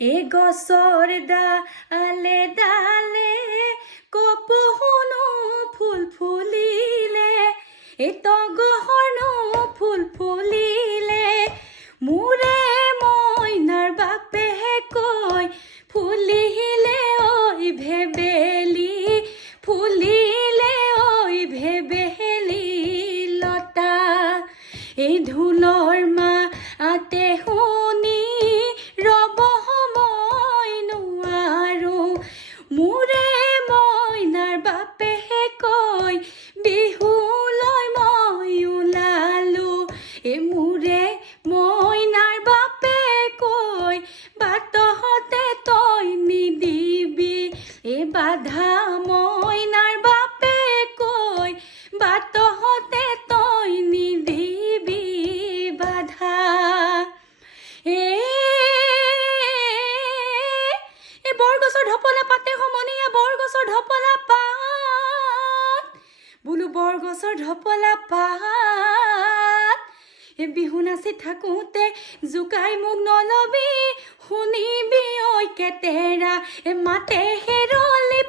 এ গছৰ ডালে ডালে কপহুনো ফুল ফুলিলে, এ তগৰনো ফুল ফুলিলে, মোৰে মইনাৰ বাপেহে কৈ ফুলিলে ঐ ভেবেলি, ফুলিলে ঐ ভেবেলি লতা। এই ঢোলৰ মাতে শুনি ৰব মই নোৱাৰো, মোৰে মইনাৰ বাপেহে কৈ বিহুলৈ মই ওলালো। মোৰে মইনাৰ বাপে কৈ বাটহঁতে তই নিদিবি, বাধা মইনাৰ বাপে কৈ বাটহঁতে তই নিদিবি বাধা। বৰগছৰ ঢপলা পাতে সমনীয়া, বৰগছৰ ঢপলা পাত, বোলো বৰগছৰ ঢপলা পাত। বিহু নাচি থাকোঁতে জোকাই মোক নলবি, শুনিবি ঐ কেতেৰা, মাতে হেৰলি